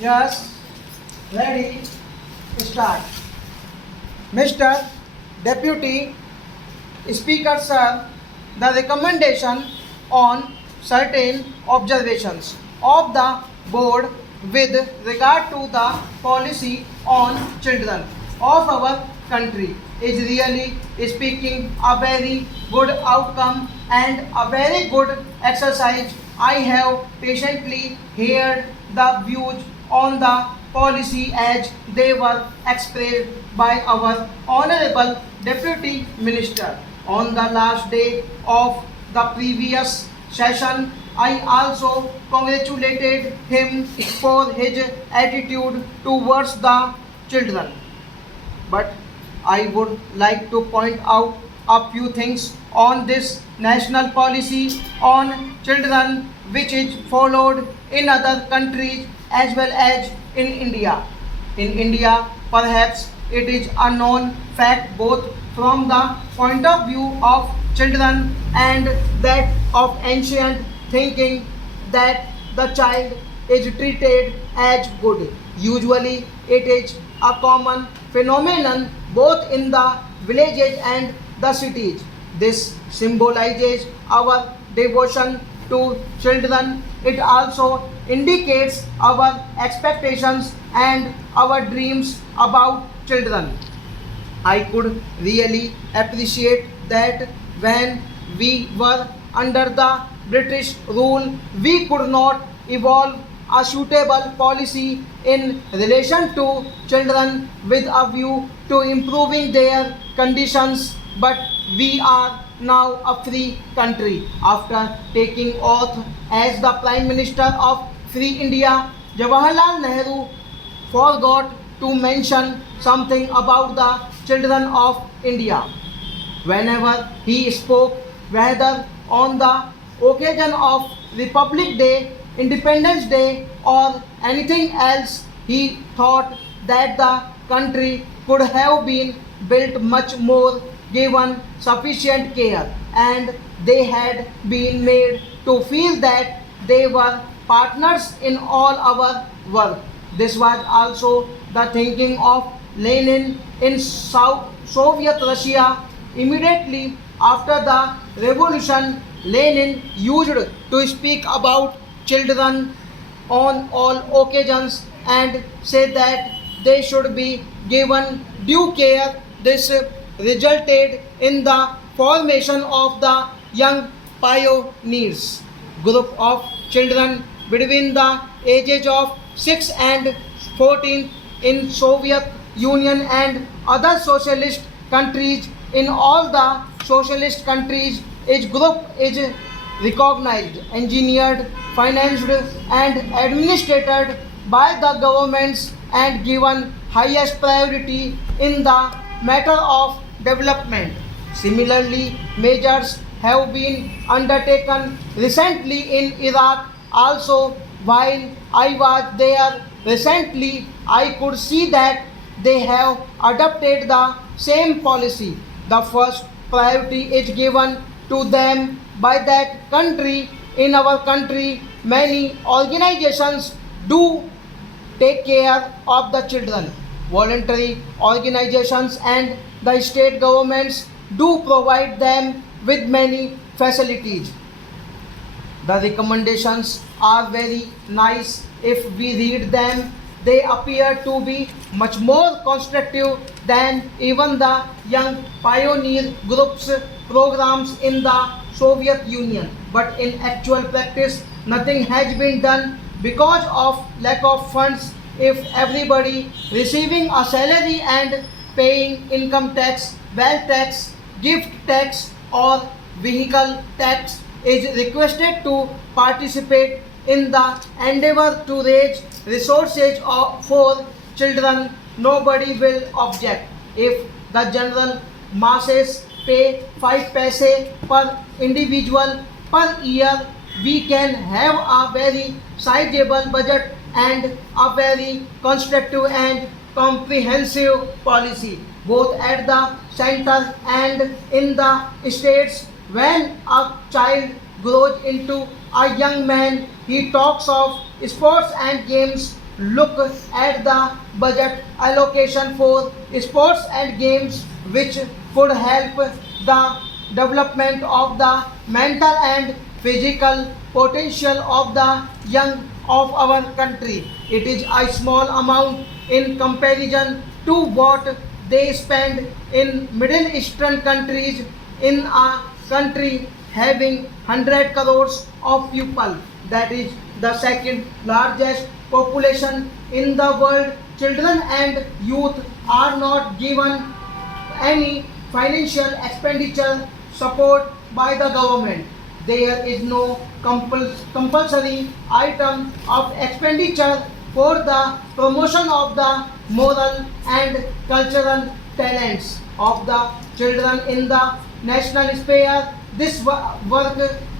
Yes, ready, start. Mr. Deputy Speaker Sir, the recommendation on certain observations of the board with regard to the policy on children of our country is really speaking a very good outcome and a very good exercise. I have patiently heard the views on the policy as they were expressed by our Honorable Deputy Minister. On the last day of the previous session, I also congratulated him for his attitude towards the children. But I would like to point out a few things on this national policy on children which is followed in other countries as well as in India. In India, perhaps it is a known fact both from the point of view of children and that of ancient thinking that the child is treated as good. Usually, it is a common phenomenon both in the villages and the cities. This symbolizes our devotion to children. It also indicates our expectations and our dreams about children. I could really appreciate that when we were under the British rule, we could not evolve a suitable policy in relation to children with a view to improving their conditions, but we are now a free country. After taking oath as the Prime Minister of Free India, Jawaharlal Nehru forgot to mention something about the children of India. Whenever he spoke, whether on the occasion of Republic Day, Independence Day, or anything else, he thought that the country could have been built much more given sufficient care and they had been made to feel that they were partners in all our work. This was also the thinking of Lenin in Soviet Russia. Immediately after the revolution, Lenin used to speak about children on all occasions and said that they should be given due care. This resulted in the formation of the young pioneers group of children between the ages of 6 and 14 in Soviet Union and other socialist countries. In all the socialist countries, each group is recognized, engineered, financed and administered by the governments and given highest priority in the matter of development. Similarly, measures have been undertaken recently in Iraq also. While I was there recently, I could see that they have adopted the same policy. The first priority is given to them by that country. In our country, many organizations do take care of the children. Voluntary organizations and the state governments do provide them with many facilities. The recommendations are very nice. If we read them, they appear to be much more constructive than even the young pioneer groups programs in the Soviet Union. But in actual practice, nothing has been done because of lack of funds. If everybody receiving a salary and paying income tax, wealth tax, gift tax or vehicle tax is requested to participate in the endeavor to raise resources for children, nobody will object. If the general masses pay 5 paise per individual per year, we can have a very sizable budget and a very constructive and comprehensive policy both at the center and in the states. When a child grows into a young man, he talks of sports and games look at the budget allocation for sports and games, which could help the development of the mental and physical potential of the young of our country. It is a small amount in comparison to what they spend in Middle Eastern countries. In a country having 100 crores of people, that is the second largest population in the world, children and youth are not given any financial expenditure support by the government. There is no compulsory item of expenditure for the promotion of the moral and cultural talents of the children in the national sphere. This work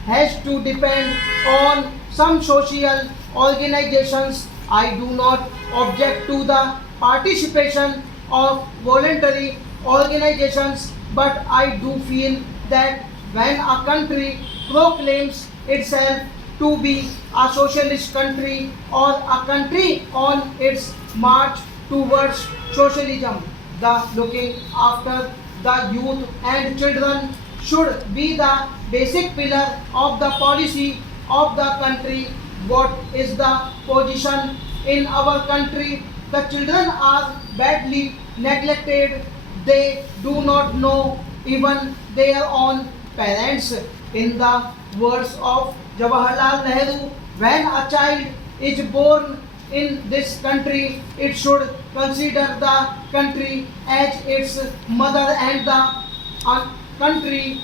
has to depend on some social organizations. I do not object to the participation of voluntary organizations, but I do feel that when a country proclaims itself to be a socialist country or a country on its march towards socialism, the looking after the youth and children should be the basic pillar of the policy of the country. What is the position in our country? The children are badly neglected. They do not know even their own parents. In the words of Jawaharlal Nehru, when a child is born in this country, it should consider the country as its mother, and the country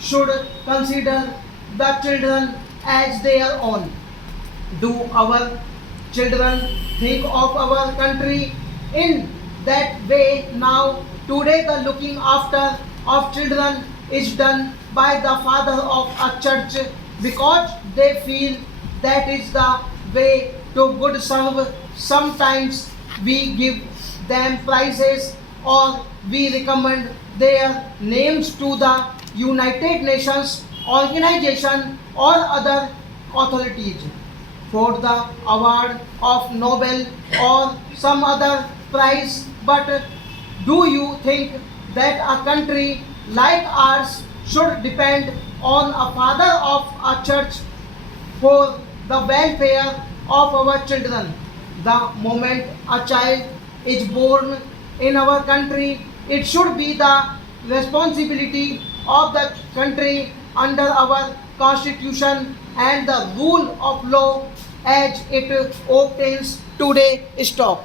should consider the children as their own. Do our children think of our country in that way now? Today, the looking after of children is done by the father of a church because they feel that is the way to good serve. Sometimes we give them prizes or we recommend their names to the United Nations organization or other authorities for the award of Nobel or some other prize. But do you think that a country like ours should depend on a father of a church for the welfare of our children? The moment a child is born in our country, it should be the responsibility of the country under our constitution and the rule of law as it obtains today. Stop.